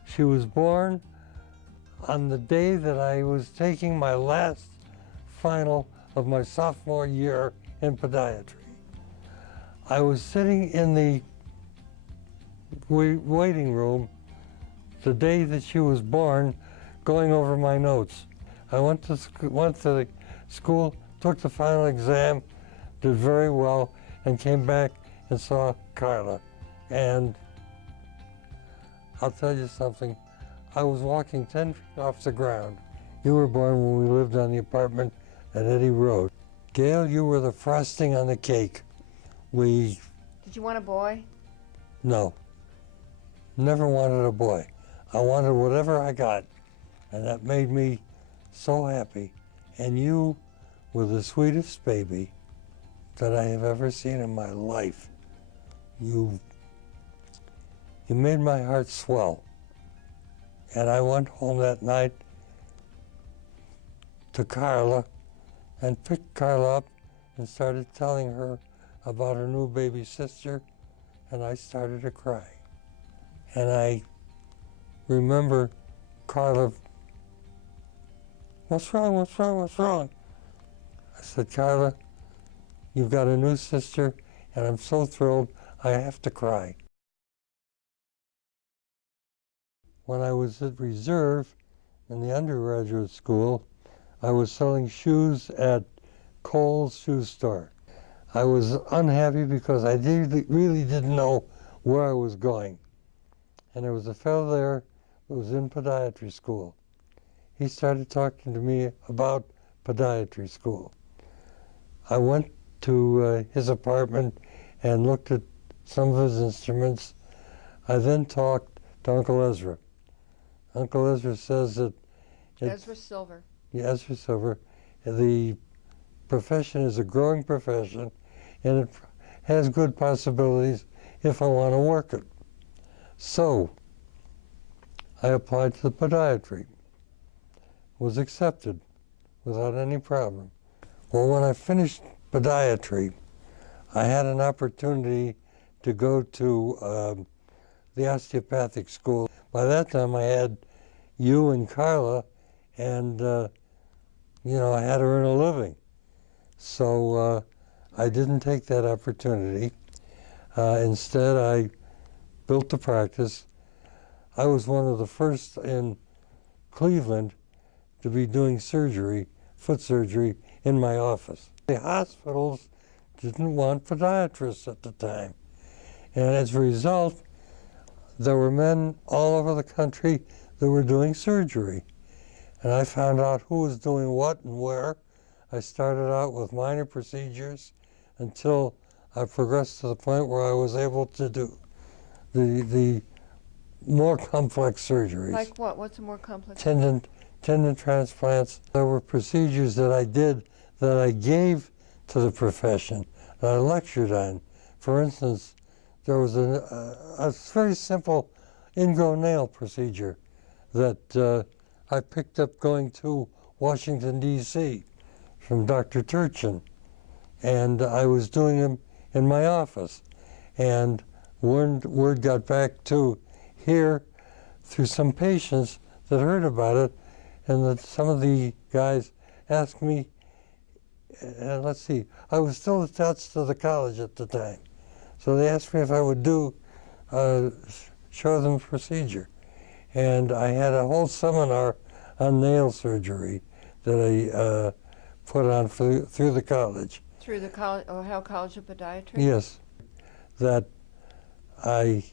She was born on the day that I was taking my last final of my sophomore year in podiatry. I was sitting in the waiting room the day that she was born, going over my notes. I went to the school, took the final exam, did very well, and came back and saw Carla. And I'll tell you something, I was walking 10 feet off the ground. You were born when we lived on the apartment at Eddy Road. Gail, you were the frosting on the cake. Did you want a boy? No, never wanted a boy. I wanted whatever I got, and that made me so happy. And you were the sweetest baby that I have ever seen in my life. You made my heart swell. And I went home that night to Carla and picked Carla up and started telling her about her new baby sister, and I started to cry. And I remember Carla, "What's wrong, what's wrong, what's wrong?" I said, "Carla, you've got a new sister, and I'm so thrilled I have to cry." When I was at Reserve in the undergraduate school, I was selling shoes at Kohl's shoe store. I was unhappy because I really didn't know where I was going. And there was a fellow there that was in podiatry school. He started talking to me about podiatry school. I went to his apartment and looked at some of his instruments. I then talked to Uncle Ezra. Uncle Ezra says that Ezra Silver. Yeah, Ezra Silver. The profession is a growing profession, and it has good possibilities if I want to work it. So I applied to the podiatry, was accepted without any problem. Well, when I finished podiatry, I had an opportunity to go to the osteopathic school. By that time, I had you and Carla, and I had to earn a living. So I didn't take that opportunity. Instead, I built the practice. I was one of the first in Cleveland to be doing surgery, foot surgery, in my office. The hospitals didn't want podiatrists at the time. And as a result, there were men all over the country that were doing surgery. And I found out who was doing what and where. I started out with minor procedures until I progressed to the point where I was able to do the more complex surgeries. Like what? What's a more complex? Tendon transplants. There were procedures that I did that I gave to the profession, that I lectured on. For instance, there was a very simple ingrown nail procedure that I picked up going to Washington, D.C. from Dr. Turchin. And I was doing them in my office. And word got back to here through some patients that heard about it, and that some of the guys asked me, let's see, I was still attached to the college at the time. So they asked me if I would show them procedure. And I had a whole seminar on nail surgery that I put on through the college. Through the Ohio College of Podiatry? Yes, that I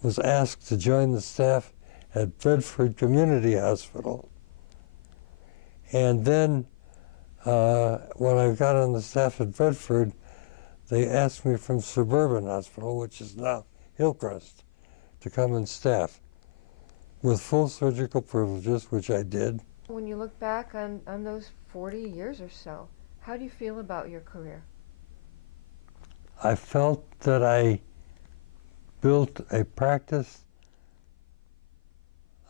was asked to join the staff at Bedford Community Hospital. And then when I got on the staff at Bedford, they asked me from Suburban Hospital, which is now Hillcrest, to come and staff with full surgical privileges, which I did. When you look back on those 40 years or so, how do you feel about your career? I felt that I built a practice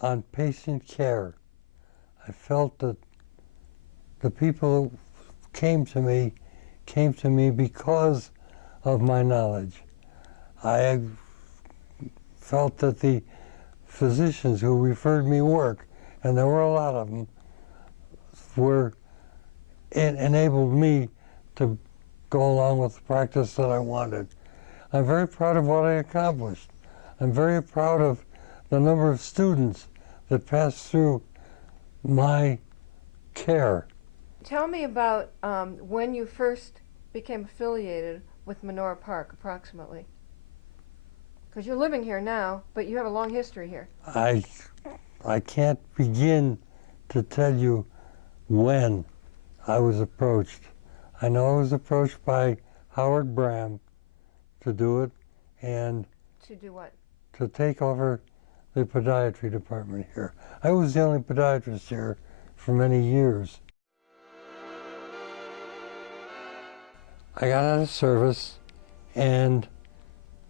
on patient care. I felt that the people who came to me because of my knowledge. I felt that the physicians who referred me work, and there were a lot of them, enabled me to go along with the practice that I wanted. I'm very proud of what I accomplished. I'm very proud of the number of students that passed through my care. Tell me about when you first became affiliated with Menora Park, approximately. Because you're living here now, but you have a long history here. I can't begin to tell you when I was approached. I know I was approached by Howard Bram to do it, and to do what? To take over the podiatry department here. I was the only podiatrist here for many years. I got out of service, and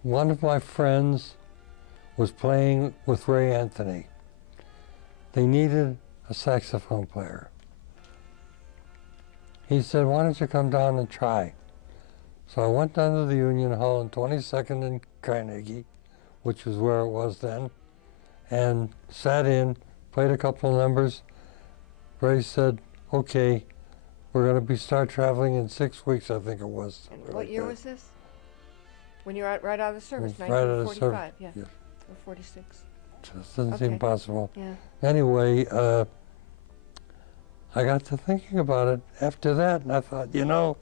one of my friends was playing with Ray Anthony. They needed a saxophone player. He said, "Why don't you come down and try?" So I went down to the Union Hall on 22nd and Carnegie, which was where it was then, and sat in, played a couple of numbers. Ray said, "Okay, we're going to start traveling in 6 weeks," I think it was. And what year was this? When you were right out of the service, Right out of the 1945, service, yeah. yes. Or 46. Just doesn't Okay. seem possible. Yeah. Anyway, I got to thinking about it after that, and I thought, you know,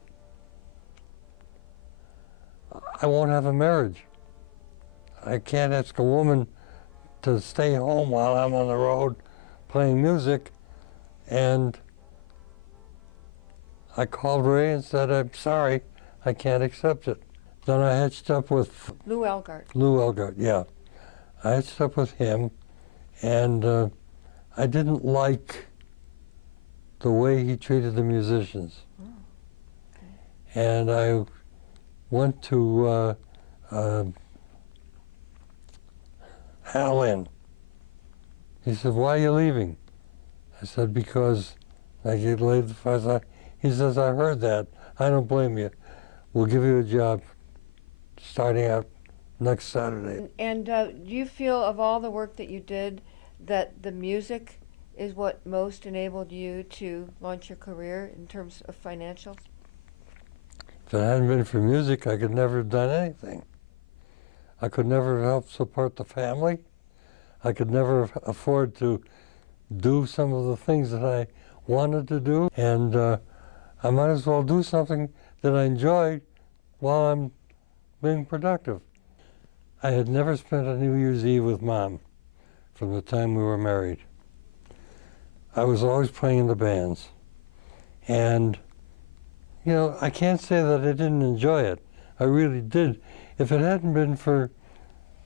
I won't have a marriage. I can't ask a woman to stay home while I'm on the road playing music. And I called Ray and said, "I'm sorry, I can't accept it." Then I hitched up with Lou Elgart. Lou Elgart, yeah. I hitched up with him, and I didn't like the way he treated the musicians. Oh, okay. And I went to Hal Lynn. He said, "Why are you leaving?" I said, "Because I get laid the first time." He says, "I heard that. I don't blame you. We'll give you a job starting out next Saturday." And do you feel, of all the work that you did, that the music is what most enabled you to launch your career in terms of financials? If it hadn't been for music, I could never have done anything. I could never have helped support the family. I could never afford to do some of the things that I wanted to do. And I might as well do something that I enjoy while I'm being productive. I had never spent a New Year's Eve with Mom from the time we were married. I was always playing in the bands. And, you know, I can't say that I didn't enjoy it. I really did. If it hadn't been for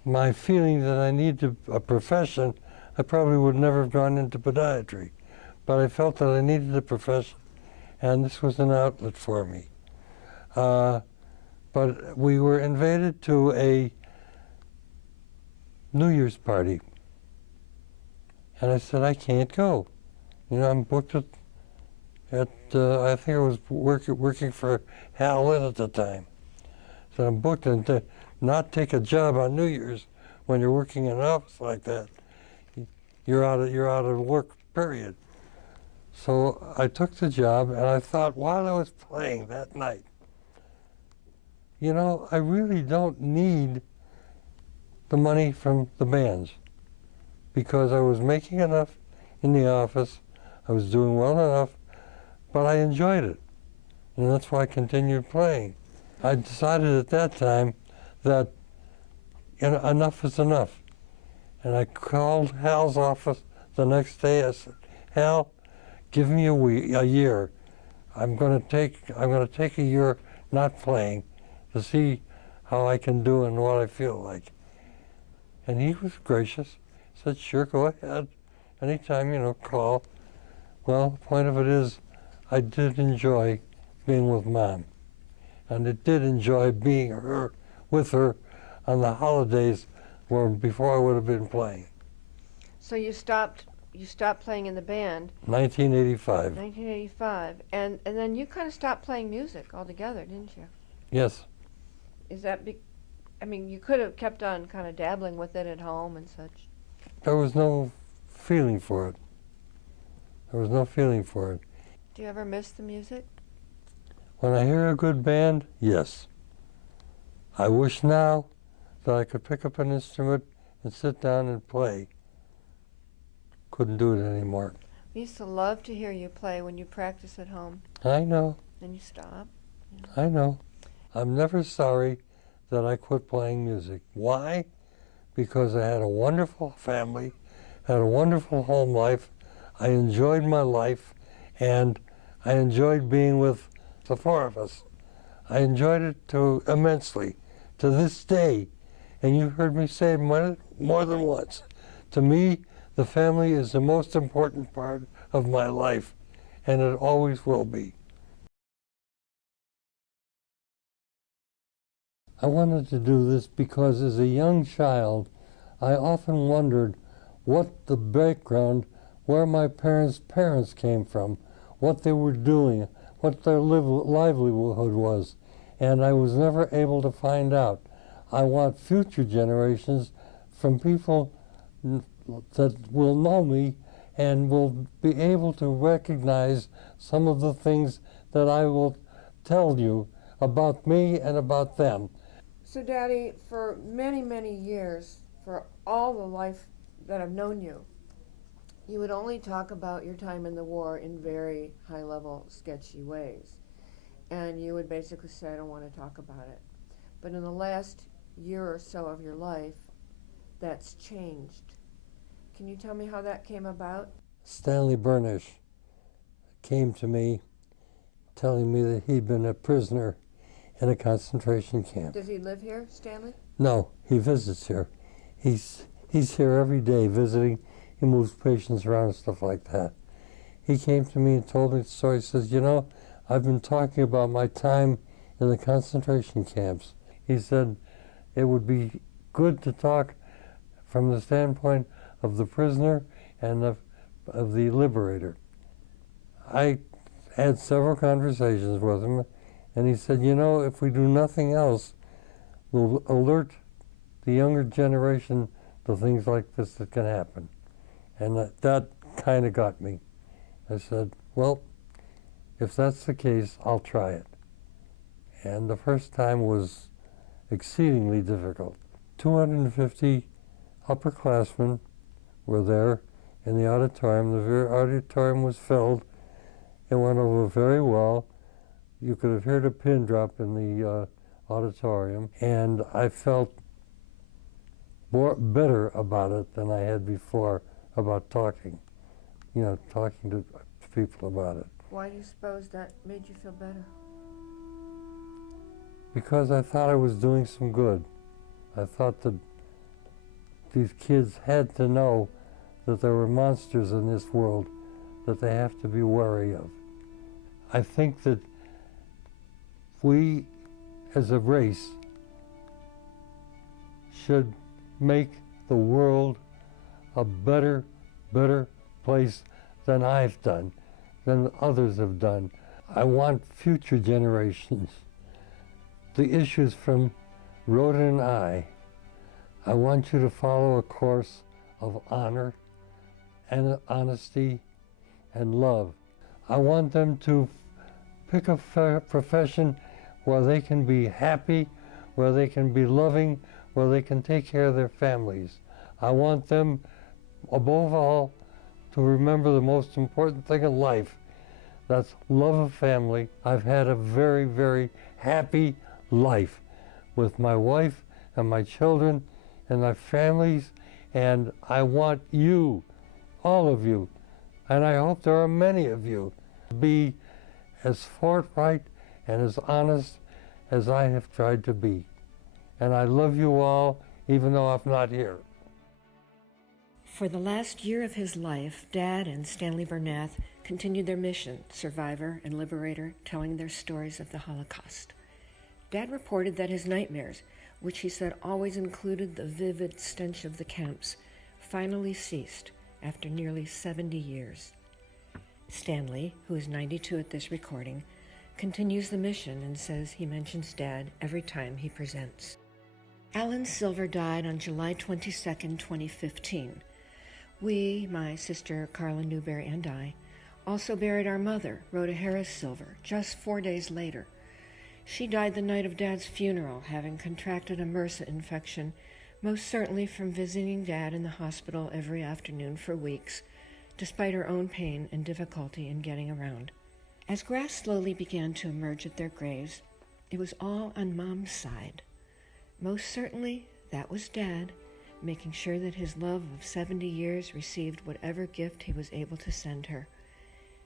my feeling that I needed a profession, I probably would never have gone into podiatry. But I felt that I needed a profession, and this was an outlet for me. But we were invited to a New Year's party. And I said, "I can't go. You know, I'm booked at I think I was working for Hal Lynn at the time. So I'm booked, and to not take a job on New Year's when you're working in an office like that, you're out of work, period. So I took the job, and I thought while I was playing that night, you know, I really don't need the money from the bands, because I was making enough in the office, I was doing well enough, but I enjoyed it. and that's why I continued playing. I decided at that time that enough is enough. And I called Hal's office the next day. I said, Hal, give me a year. I'm going to take a year not playing to see how I can do and what I feel like. And he was gracious. Said, sure, go ahead. Anytime, call. Well, the point of it is, I did enjoy being with Mom. And I did enjoy being with her on the holidays where before I would have been playing. So you stopped playing in the band. 1985. 1985. And then you kind of stopped playing music altogether, didn't you? Yes. Is that you could have kept on kind of dabbling with it at home and such. There was no feeling for it. There was no feeling for it. Do you ever miss the music? When I hear a good band, yes. I wish now that I could pick up an instrument and sit down and play. Couldn't do it anymore. We used to love to hear you play when you practice at home. I know. Then you stop. I know. I'm never sorry that I quit playing music. Why? Because I had a wonderful family, had a wonderful home life. I enjoyed my life, and I enjoyed being with the four of us. I enjoyed it immensely, to this day. And you heard me say it more than once. To me, the family is the most important part of my life, and it always will be. I wanted to do this because as a young child, I often wondered what the background, where my parents' came from, what they were doing, what their livelihood was, and I was never able to find out. I want future generations from people that will know me and will be able to recognize some of the things that I will tell you about me and about them. So, Daddy, for many, many years, for all the life that I've known you, you would only talk about your time in the war in very high-level, sketchy ways. And you would basically say, I don't want to talk about it. But in the last year or so of your life, that's changed. Can you tell me how that came about? Stanley Burnish came to me telling me that he'd been a prisoner in a concentration camp. Does he live here, Stanley? No, he visits here. He's here every day visiting. He moves patients around and stuff like that. He came to me and told me the story. He says, I've been talking about my time in the concentration camps. He said it would be good to talk from the standpoint of the prisoner and of the liberator. I had several conversations with him, and he said, if we do nothing else, we'll alert the younger generation to things like this that can happen. And that kind of got me. I said, well, if that's the case, I'll try it. And the first time was exceedingly difficult. 250 upperclassmen were there in the auditorium. The auditorium was filled. It went over very well. You could have heard a pin drop in the auditorium, and I felt better about it than I had before about talking to people about it. Why do you suppose that made you feel better? Because I thought I was doing some good. I thought that these kids had to know that there were monsters in this world that they have to be wary of. I think that we, as a race, should make the world a better place than I've done, than others have done. I want future generations. The issues from Rhoda and I want you to follow a course of honor and honesty and love. I want them to pick a profession where they can be happy, where they can be loving, where they can take care of their families. I want them, above all, to remember the most important thing in life, That's love of family. I've had a very, very happy life with my wife and my children and my families, and I want you, all of you, and I hope there are many of you, to be as forthright and as honest as I have tried to be. And I love you all, even though I'm not here. For the last year of his life, Dad and Stanley Bernath continued their mission, survivor and liberator, telling their stories of the Holocaust. Dad reported that his nightmares, which he said always included the vivid stench of the camps, finally ceased after nearly 70 years. Stanley, who is 92 at this recording, continues the mission and says he mentions Dad every time he presents. Alan Silver died on July 22, 2015. We, my sister Carla Newberry and I, also buried our mother, Rhoda Harris Silver, just 4 days later. She died the night of Dad's funeral, having contracted a MRSA infection, most certainly from visiting Dad in the hospital every afternoon for weeks, despite her own pain and difficulty in getting around. As grass slowly began to emerge at their graves, it was all on Mom's side. Most certainly, that was Dad, making sure that his love of 70 years received whatever gift he was able to send her.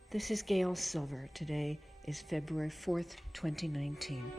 This is Gail Silver. Today is February 4th, 2019.